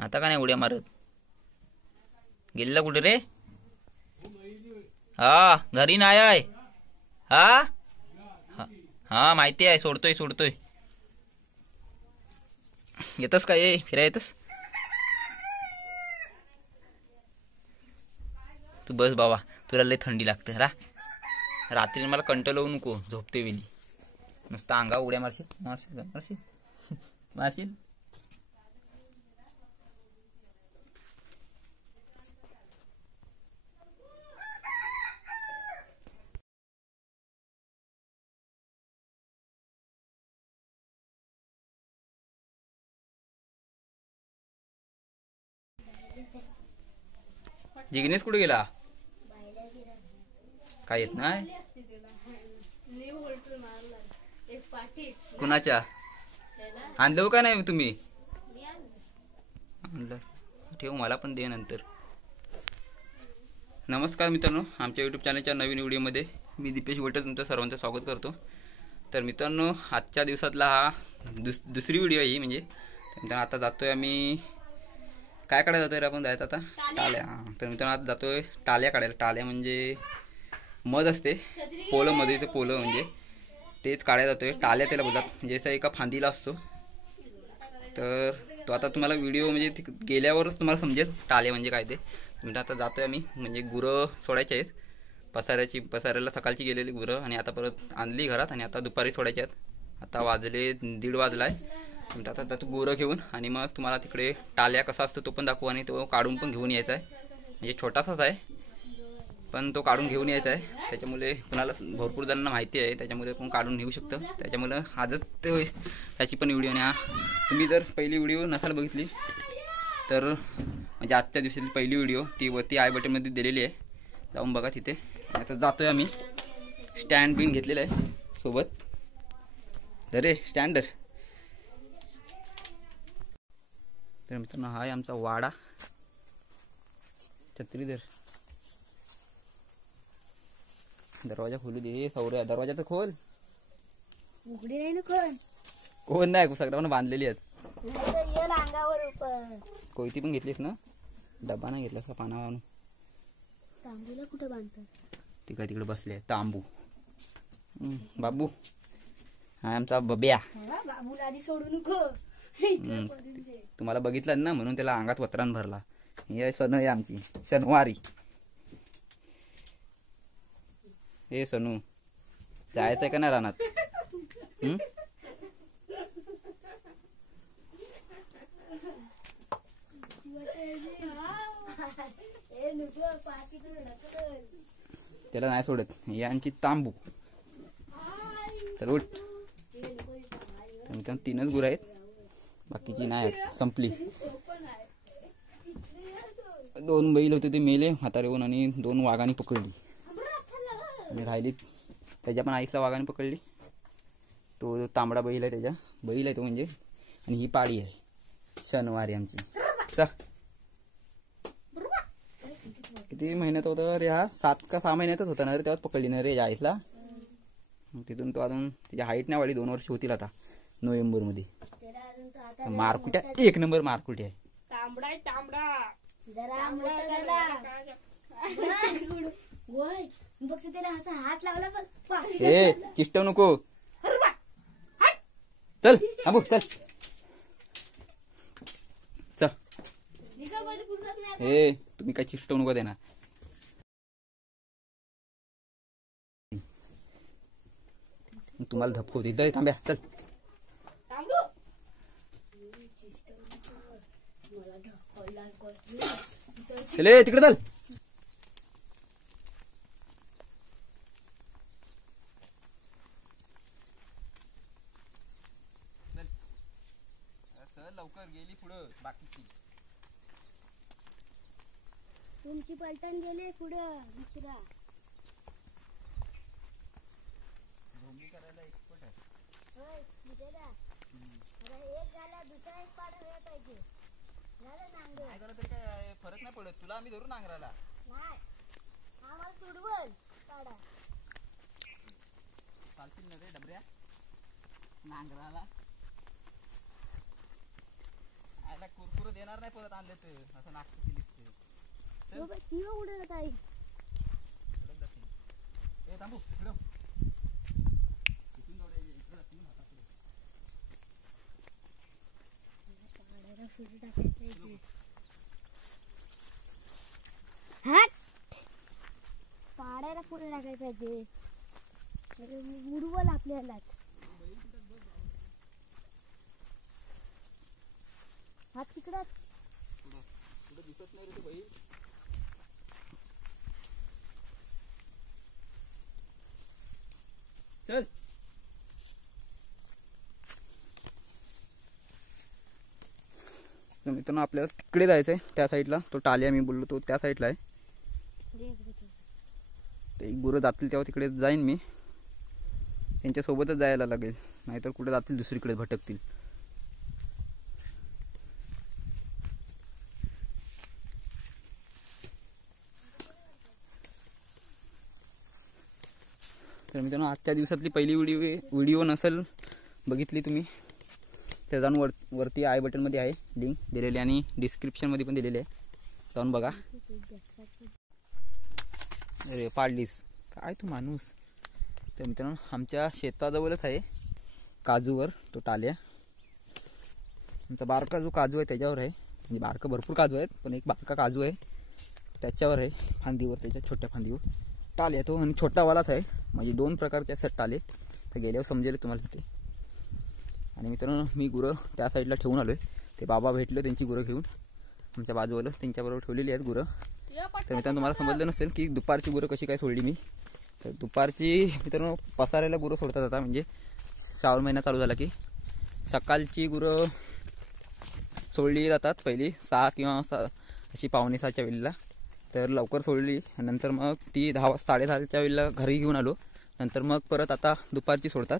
आता का नाही उड्या मारत? गेलेला कुठे रे? हा घरी नाही आहे. हा हा माहिती आहे. सोडतोय. येतस का? ये फिरा येतस. तू बस बाबा, तुला लय थंडी लागते. रात्री मला कंटाळ येऊ नको झोपते वेळी. नुसतं अंगा उड्या मारशील. जिग्नेश कुठे गेला? काय येत नाही? कुणाच्या आणलं का नाही तुम्ही? आणलं ठेव, मला पण दे नंतर. नमस्कार मित्रांनो, आमच्या यूट्यूब चॅनलच्या नवीन व्हिडिओमध्ये मी दीपेश वटे तुमचं सर्वांचं स्वागत करतो. तर मित्रांनो, आजच्या दिवसातला हा दुसरी व्हिडिओ आहे. म्हणजे आता जातोय आम्ही. काय काढायला जातोय रे आपण? जायचं आता टाल्या. तर मित्रांनो आता जातोय टाल्या काढायला. टाल्या म्हणजे मध असते, पोलं, मधीचं पोलं म्हणजे तेच काढायला जातोय. टाल्या त्याला बोलतात, म्हणजे असा एका फांदीला असतो. तर तो आता तुम्हाला व्हिडिओ म्हणजे गेल्यावरच तुम्हाला समजेल टाल्या म्हणजे काय ते. म्हणजे आता जातोय आम्ही, म्हणजे गुरं सोडायचे आहेत. पसाऱ्याला सकाळची गेलेली गुरं आणि आता परत आणली घरात आणि आता दुपारी सोडायचे आहेत. आता वाजले 1:30 वाजलाय. आता जातो गुरं घेऊन आणि मग तुम्हाला तिकडे टाल्या कसा असतो तो पण दाखवू आणि तो काढून पण घेऊन यायचा आहे. म्हणजे छोटासाच आहे पण तो काढून घेऊन यायचा आहे. त्याच्यामुळे कुणाला भरपूर जणांना माहिती आहे, त्याच्यामुळे कोण काढून घेऊ शकतं. त्याच्यामुळे आजच त्याची पण व्हिडिओ न्या. तुम्ही जर पहिली व्हिडिओ नसाल बघितली तर म्हणजे आजच्या दिवसाची पहिली व्हिडिओ ती वरती आय बटनमध्ये दिलेली आहे, जाऊन बघा तिथे. आता जातोय आम्ही. स्टँड बिन घेतलेलं आहे सोबत. रे स्टँडर. तर मित्रांनो हा आहे आमचा वाडा. छत्री धर. दरवाजा खोलू दे सौर्या. दरवाजा तर खोल. उघडी नाही ना कोण? कोण नाही, सगळ्यांना बांधलेली आहेत. अंगावर कोयती पण घेतलीस ना? डबा नाही घेतलास का पानावर? तांबूला कुठे बांधतात? ती काय तिकडे बसले तांबू. बाबू हा आमचा बब्या. बाबूला आधी सोडू नको. तुम्हाला बघितलं ना म्हणून त्याला अंगात वत्रान भरला. ही सण आहे आमची शनिवारी. हे सनू जायचंय का नाही रानात? त्याला नाही सोडत. ही आमची तांबू. चल उठ. 3च गुरं आहेत, बाकीची नाही आहेत, संपली. 2 बैल होते ते मेले म्हातारे होऊन आणि 2 वाघांनी पकडली आणि राहिली. त्याच्या पण आईला वाघाने पकडली. तो तांबडा बैल आहे, त्याच्या बैल आहे तो म्हणजे. आणि ही पाळी आहे शनिवारी आमची. किती महिन्यात होता रे हा? 7 का 6 महिन्यातच होता ना रे, तेव्हाच पकडली ना रे आईला. तिथून तो अजून त्याची हाईट नाही वाढली. 2 वर्ष होतील आता नोव्हेंबर मध्ये. मारकुट्या 1 नंबर मारकुटी आहे. हात लावला ए चिष्टव नको. चल थांबू. चल ए तुम्ही काय चिष्टव नको देणार. तुम्हाला धपको दे. थांब्या. चल चले तिकडे. चल लवकर. गेली पुढं बाकीची. तुमची पलटण गेले पुढं. दुसरा ढोंगी करायला एक्सपर्ट आहे. होय एक झाला, दुसरा एक पाडा पाहिजे. नाही झालं तर काय फरक नाही पडत. तुला आम्ही धरून नांगराला नाही. आम्हाला सोडवल पाडा. चालतील ना रे डबऱ्या नांगराला? आयला कुरकुर दे ना. येणार नाही परत आणले ते असं नागपूर दिसते ती उडे जात आहे. ए थांबू इकडं इथून दौडायचे इकडं जातील हातापुढे पाडायला सुरू टाकायचं. हट पाडायला पुढे टाकायला पाहिजे. उडवल आपल्यालाच. हात तिकडं कुठं दिसत नाही रे ते बैल. चल मित्रांनो आपल्याला तिकडे जायचंय त्या साईडला. तो टालिया मी बोललो तो त्या साईडला आहे. ते गुरं जातील तेव्हा तिकडे जाईन मी. त्यांच्यासोबतच जायला लागेल नाहीतर कुठे जातील दुसरीकडे भटकतील. तर मित्रांनो आजच्या दिवसातली पहिली व्हिडिओ नसेल बघितली तुम्ही तर जाऊन वरती आय बटनमध्ये आहे लिंक दिलेली आणि डिस्क्रिप्शनमध्ये पण दिलेली आहे. जाऊन बघा. अरे पाडलीस काय तू माणूस. तर मित्रांनो आमच्या शेताजवळच आहे काजूवर तो टाल्या. आमचा बारका जो काजू आहे त्याच्यावर आहे. म्हणजे बारका भरपूर काजू आहेत पण एक बारका काजू आहे त्याच्यावर आहे फांदीवर. त्याच्या छोट्या फांदीवर टाल्या तो आणि छोटावालाच आहे. म्हणजे दोन प्रकारचे असतात टाले. तर गेल्यावर समजेल तुम्हाला तिथे. आणि मित्रांनो मी गुरं त्या साईडला ठेवून आलो आहे. ते बाबा भेटले त्यांची गुरं घेऊन आमच्या बाजूला त्यांच्याबरोबर ठेवलेली आहेत गुरं. तर मित्रांनो तुम्हाला समजलं नसेल की दुपारची गुरं कशी काय सोडली मी. तर दुपारची मित्रांनो पसारायला गुरं सोडतात आता. म्हणजे श्रावण महिना चालू झाला की सकाळची गुरं सोडली जातात पहिली 6 किंवा अशी 5:45च्या वेळेला. तर लवकर सोडली नंतर मग ती 10-10:30च्या वेळेला घरी घेऊन आलो. नंतर मग परत आता दुपारची सोडतात.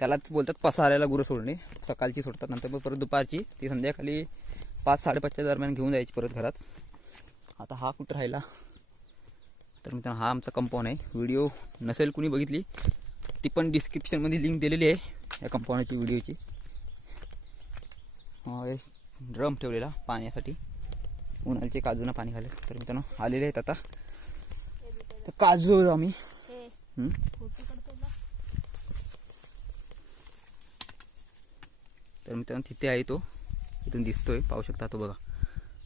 त्यालाच बोलतात पसारायला गुरं सोडणे. सकाळची सोडतात नंतर मग परत दुपारची ती संध्याकाळी 5-5:30च्या दरम्यान घेऊन जायची परत घरात. आता हा कुठं राहिला. तर मित्रांनो हा आमचा कंपाऊंड आहे. व्हिडिओ नसेल कुणी बघितली ती पण डिस्क्रिप्शनमध्ये लिंक दिलेली आहे या कंपाऊंडची व्हिडिओची. ड्रम ठेवलेला पाण्यासाठी उन्हाळ्याचे काजूना पाणी घाले. तर मित्रांनो आलेले आहेत आता तर काजू आम्ही तर मित्रांनो तिथे आहे तो. इथून दिसतोय पाहू शकता तो बघा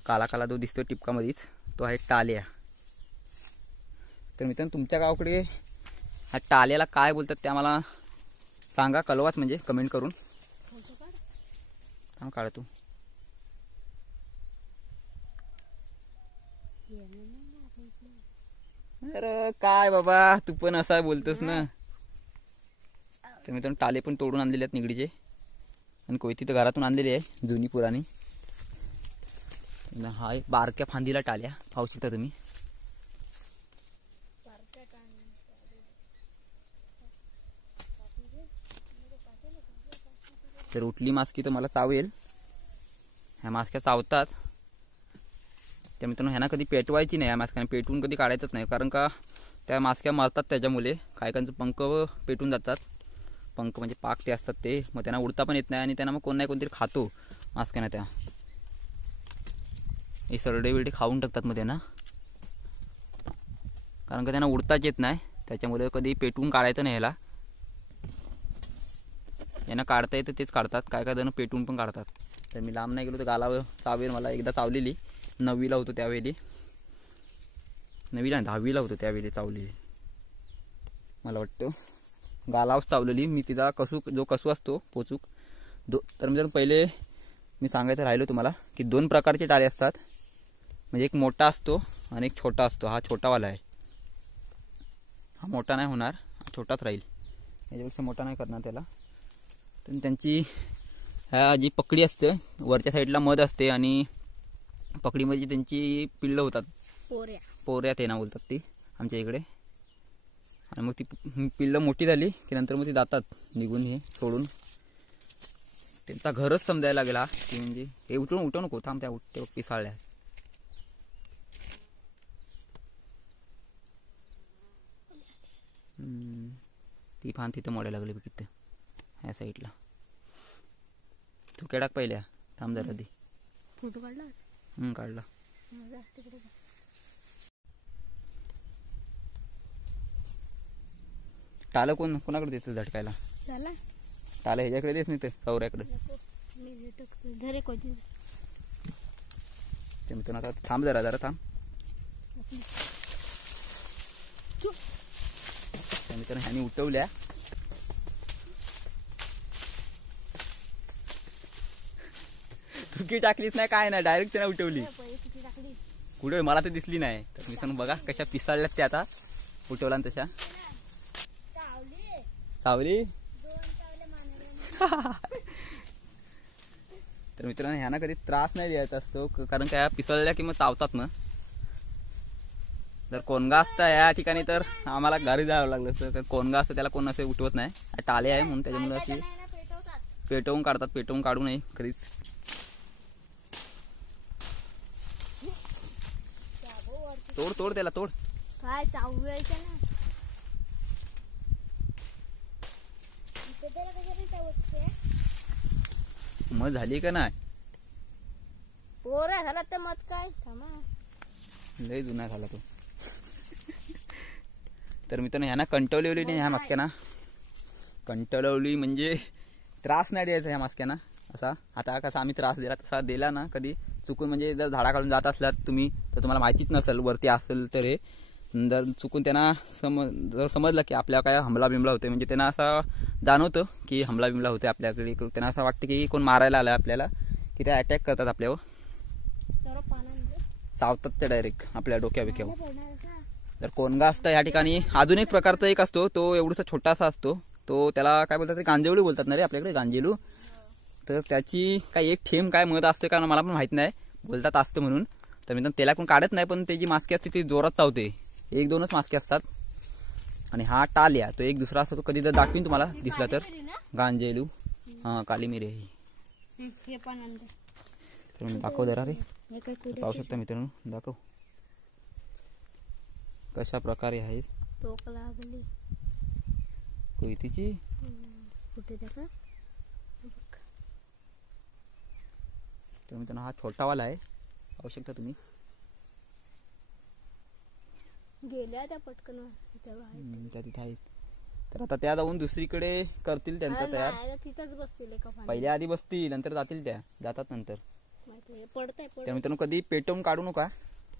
काला काला जो दिसतोय टिपकामध्येच तो आहे टाल्या. तर मित्रांनो तुमच्या गावाकडे ह्या टाल्याला काय बोलतात ते आम्हाला सांगा कळवाच म्हणजे कमेंट करून. थांब काढ तू. अरे काय बाबा तू पण असा बोलतोस ना. तर मित्रांनो टाले पण तोडून आणलेले आहेत निगडीचे आणि कोयती तर घरातून आणलेली आहे जुनी पुराणी. हा एक बारक्या फांदीला टाल्या पाहू शकता तुम्ही. तर उठली मासकी तर मला चावेल. ह्या मासक्या चावतात. त्या मित्रांनो ह्यांना कधी पेटवायची नाही. ह्या मासक्याने पेटवून कधी काढायचंच नाही कारण का त्या मासक्या मरतात त्याच्यामुळे. कायकांचं पंख पेटून जातात. पंख म्हणजे पाक ते असतात ते मग त्यांना उडता पण येत नाही आणि त्यांना मग कोण नाही कोणतरी खातो मासक्याना. त्या हे सरडे बिरडे खाऊन टाकतात मग त्यांना कारण का त्यांना उडताच येत नाही. त्याच्यामुळे कधी पेटवून काढायचं नाही. ह्याला यांना काढता येतं तेच काढतात. काय काय जण पेटवून पण काढतात. तर मी लांब नाही गेलो तर गालावर चावेल. मला एकदा चावलेली 9वीला होतो त्यावेळी. 9वीला 10वीला होतो त्यावेळी चावलेली मला वाटतं. गालावर चावलेली मी. तिचा जो कसू असतो पोचूक तर मी पहिले मी सांगायचं राहिलो तुम्हाला की 2 प्रकारचे टाळे असतात. म्हणजे एक मोठा असतो आणि एक छोटा असतो. हा छोटावाला आहे. हा मोठा नाही होणार छोटाच राहील. याच्यापेक्षा मोठा नाही करणार त्याला. तर त्यांची ह्या जी पकडी असते वरच्या साईडला मध असते आणि पकडीमध्ये त्यांची पिल्लं होतात. पोऱ्या ते ना बोलतात ती आमच्या इकडे. आणि मग ती पिल्लं मोठी झाली की नंतर मग ती जातात निघून हे सोडून. त्यांचा घरच समजायला लागला की म्हणजे हे उठू नको थांब त्या उठते पिसाळल्या. ती फान तिथं मोडायला लागली किती ह्या साईडला. तू केडाक पहिल्या थांब जरा ती फोटो काढला काढला. तिकडे टालं कोणाकडे देतो झटकायला? चला टालं ह्याच्याकडे देत नाही तर सौऱ्याकडे. मी देतो धरे कोणी ते मित्रांनो आता थांब जरा थांब. त्या मित्रांनो ह्याने उठवल्या. चुकी टाकलीच नाही काय नाही, डायरेक्ट त्याने उठवली. कुठे मला तर दिसली नाही. तर मित्रांनो बघा कशा पिसाळल्यात त्या आता उठवला तशा. चावली. तर मित्रांनो ह्यांना कधी त्रास नाही द्यायचा असतो, कारण काय पिसळल्या की मग चावतात ना. जर कोणगा असता या ठिकाणी तर आम्हाला घरी जावं लागलं असतं. तर कोणगा असतं त्याला कोण असं उठवत नाही. टाले आहे म्हणून त्याच्यामुळे अशी पेटवून काढतात. पेटवून काढू नये कधीच. तोड तोड त्याला तोड. काय चाववायचं ना. मग झाली का नाही? पोरा झाला तर मत काय थांबा. लय जुना झाला तो. तर मित्रांनो ह्यांना कंटवली नाही ह्या मास्क्याना. कंटवली म्हणजे त्रास नाही द्यायचा ह्या मास्क्याना असा. आता कसा आम्ही त्रास दिला तसा दिला ना कधी चुकून, म्हणजे जर झाडाखालून जात असलात तुम्ही तर तुम्हाला माहितीच नसेल वरती असेल तर हे जर चुकून त्यांना जर समजलं की आपल्या काय हमला बिमला होते, म्हणजे त्यांना असं जाणवतं की हमला बिमला होते आपल्याकडे. त्यांना असं वाटतं की कोण मारायला आलं आपल्याला, की ते अटॅक करतात आपल्यावर. चावतात ते डायरेक्ट आपल्या डोक्या बिक्यावर. जर कोणगा असतं ह्या ठिकाणी अजून एक प्रकारचा एक असतो, तो एवढासा छोटासा असतो. तो त्याला काय बोलतात, ते गांजेवलू बोलतात ना रे आपल्याकडे, गांजेलू. तर त्याची काय एक थेंब काय मध असते का मला पण माहित नाही, बोलतात असतं म्हणून. तर मी त्याला कोण काढत नाही, पण त्याची मास्के असते ती जोरात चावते. एक दोनच मास्के असतात. आणि हा टाल्या तो एक दुसरा असतो, तो कधी जर दाखवीन तुम्हाला दिसला तर. गांजेलू हा काली मिरी आहे. तर मी दाखव जरा रे. पाहू शकता मित्रांनो, दाखव कशा प्रकारे आहे. टोक लागली कोयतीची. कुठे दाखव. तर मित्रांनो हा छोटावाला आहे, पाहू शकता तुम्ही. गेल्या त्या पटकन त्या तिथे आहेत. तर आता त्या जाऊन दुसरीकडे करतील त्यांचं तयार. तिथंच बसतील एका पहिल्या आधी बसतील नंतर जातील, त्या जातात नंतर. पडतंय त्या मित्रांनो कधी पेटवून काढू नका.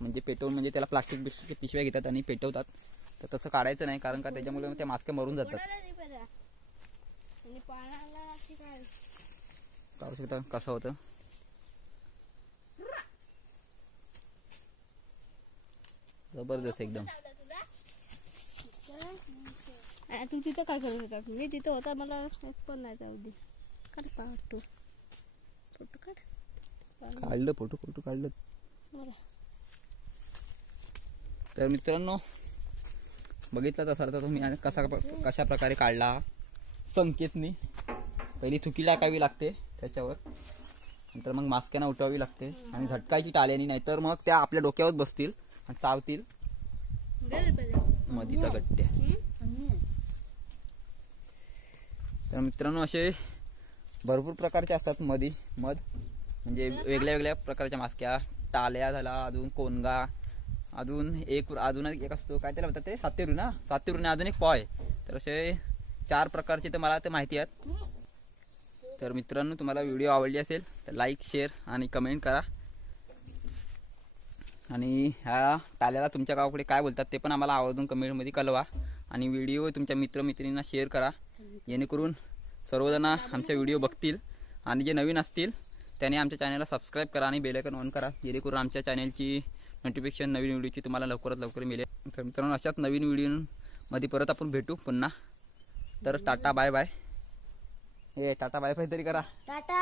म्हणजे पेटवून म्हणजे त्याला प्लास्टिक पिशव्या घेतात आणि पेटवतात. तर तसं काढायचं नाही, कारण का त्याच्यामुळे त्या मास्क्या मरून जातात. पाहू शकता कसं होतं. जबरदस्त एकदम. तू तिथं काय करू शकता? मी तिथं होता, मला पण नाही जाऊ दे. काढ फोटो काढलं फोटो काढलं. तर मित्रांनो बघितलं असाल तर तुम्ही कशा प्रकारे काढला. संकेतनी पहिली थुकी टाकावी लागते त्याच्यावर, नंतर मग मास्क्याना उठवावी लागते आणि झटकायची टाल्यानी, नाहीतर मग त्या आपल्या डोक्यावर बसतील आणि चावतील मधीचा गट्ट्या. तर मित्रांनो असे भरपूर प्रकारचे असतात मध, म्हणजे वेगळ्या वेगळ्या प्रकारच्या मास्क्या. टाल्या झाला, अजून कोणगा, अजून एक असतो काय त्याला म्हणतात ते सातेरू ना, सातेरूने अजून एक पॉय. तर असे 4 प्रकारचे तर मला ते माहिती आहेत. तर मित्रांनो तुम्हाला व्हिडिओ आवडली असेल तर लाईक, शेअर आणि कमेंट करा. आणि ह्या टाल्याला तुमच्या गावाकडे काय बोलतात ते पण आम्हाला आवर्जून कमेंटमध्ये कळवा. आणि व्हिडिओ तुमच्या मित्रमैत्रिणींना शेअर करा, जेणेकरून सर्वजण आमच्या व्हिडिओ बघतील. आणि जे नवीन असतील त्याने आमच्या चॅनलला सबस्क्राईब करा आणि बेल आयकॉन ऑन करा, जेणेकरून आमच्या चॅनलची नोटिफिकेशन नवीन व्हिडिओची तुम्हाला लवकरात लवकर मिळेल. तर मित्रांनो अशाच नवीन व्हिडिओमध्ये परत आपण भेटू पुन्हा. तर tata bye bye. Tata bye bye तरी करा. टाटा.